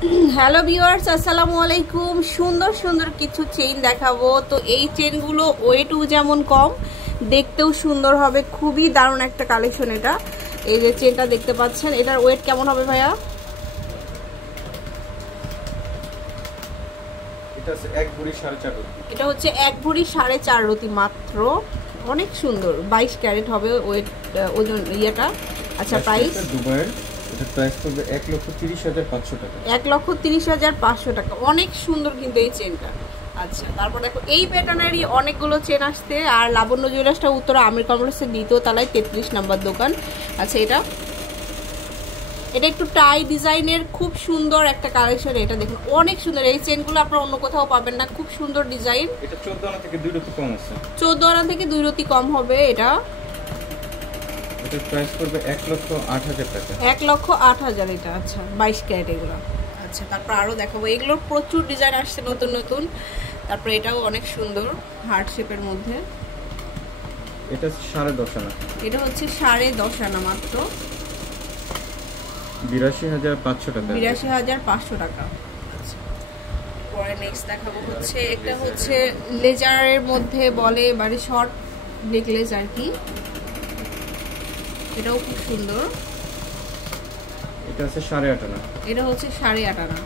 Hello viewers, আসসালামু আলাইকুম। সুন্দর সুন্দর কিছু চেইন দেখাবো। তো এই চেইনগুলো ওয়েটও যেমন কম, দেখতেও সুন্দর হবে। খুবই দারুণ একটা কালেকশন এটা। এই যে চেইনটা দেখতে পাচ্ছেন, এটার ওয়েট কেমন হবে ভাইয়া? এটা হচ্ছে 1 ভরি 4.5 রতি। এটা হচ্ছে 1 ভরি 4.5 রতি মাত্র। অনেক সুন্দর, 22 ক্যারেট হবে ওয়েট, ওজন ইয়েটা। আচ্ছা, প্রাইস দুবাইয়ের, এটা প্রাইস পড়বে 1,30,500 টাকা। 1,30,500 টাকা। অনেক সুন্দর কিন্তু এই চেনটা। আচ্ছা, তারপর দেখো এই প্যাটার্নেরই অনেকগুলো চেন আসছে। আর লাবণ্য জুয়েলার্সটা উত্তরা আমির কমপ্লেক্সের 2য় তলায় 33 নম্বর দোকান। আচ্ছা, এটা একটু টাই ডিজাইনের খুব সুন্দর একটা কালেকশন। এটা দেখুন অনেক সুন্দর। এই চেনগুলো আপনারা অন্য কোথাও পাবেন না। খুব সুন্দর ডিজাইন। এটা 14 আনা থেকে 2 রতি কম আছে। 14 আনা থেকে 2 রতি কম হবে এটা। এটার প্রাইস পড়বে 1,08,000 টাকা। 1,08,000 এটা। আচ্ছা, 22 ক্যারেট এগুলো। আচ্ছা, তারপর আরো দেখাবো। এগুলোর প্রচুর ডিজাইন আসছে নতুন নতুন। তারপর এটাও অনেক সুন্দর, হার্ট শেপের মধ্যে। এটা 10.5 আনা। এটা হচ্ছে 10.5 আনা মাত্র, 82,500 টাকা। 82,500 টাকা। আচ্ছা, পরে নেক্সট দেখাবো হচ্ছে একটা হচ্ছে লেজারের মধ্যে বলে, মানে শর্ট নেকলেস আর কি। এটাও খুব সুন্দর। এটা আছে 8.5 আনা। এটা হচ্ছে 8.5 আনা।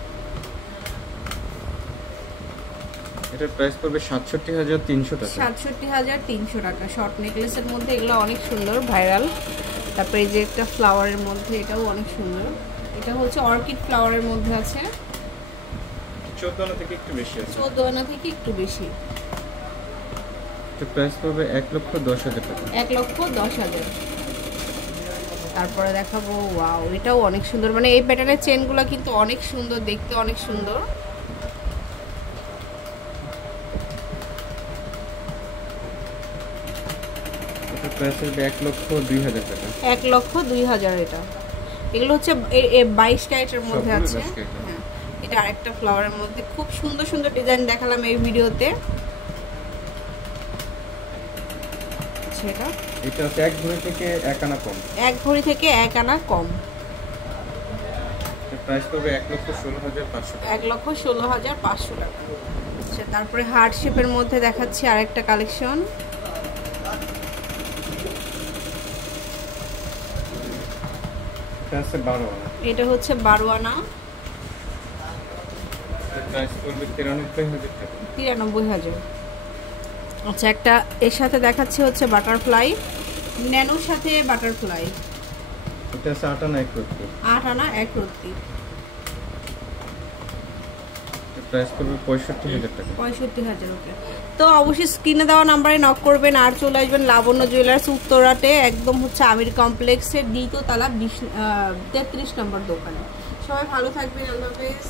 এটার প্রাইস পড়বে 67,300 টাকা। 67,300 টাকা। শর্ট নেকলেসের মধ্যে এগুলো অনেক সুন্দর, ভাইরাল। তারপরে এই যে একটা ফ্লাওয়ারের মধ্যে, এটাও অনেক সুন্দর। এটা হচ্ছে অর্কিড ফ্লাওয়ারের মধ্যে আছে। 14 আনা থেকে একটু বেশি আছে। 14 আনা থেকে একটু বেশি। এটার প্রাইস পড়বে 1,10,000 টাকা। 1,10,000। তারপরে দেখাবো, ওয়াও, এটাও অনেক সুন্দর। মানে এই প্যাটার্নের চেনগুলো কিন্তু অনেক সুন্দর, দেখতে অনেক সুন্দর। এটার প্রাইস পড়বে 1,02,000 টাকা। 1,02,000 এটা। এগুলো হচ্ছে 22 ক্যারেটের মধ্যে আছে। হ্যাঁ, এটা আরেকটা ফ্লাওয়ারের মধ্যে। খুব সুন্দর সুন্দর ডিজাইন দেখালাম এই ভিডিওতে। এটা হচ্ছে 1 ভরি থেকে 1 আনা কম। 1 ভরি থেকে 1 আনা কম। এর প্রাইস পড়বে 1,16,500 টাকা। 1,16,500 টাকা। আচ্ছা, তারপরে হার্ট শেপের মধ্যে দেখাচ্ছি আরেকটা কালেকশন। এটা আছে 12 আনা। এটা হচ্ছে 12 আনা। এর প্রাইস পড়বে 93,000 টাকা। 93,000। আচ্ছা, একটা এর সাথে দেখাচ্ছি হচ্ছে বাটারফ্লাই, ন্যানোর সাথে বাটারফ্লাই। এটা আছে 8 আনা 1 রতি। 8 আনা 1 রতি। এর প্রাইস পড়বে 65,000 টাকা। 65,000। ওকে, তো অবশ্যই স্ক্রিনে দেওয়া নাম্বারে নক করবেন আর চলে আসবেন লাবণ্য জুয়েলার্স উত্তরাতে, একদম হচ্ছে আমির কমপ্লেক্সের 2য় তলা 33 নম্বর দোকানে। সবাই ভালো থাকবেন। আল্লাহ হাফেজ।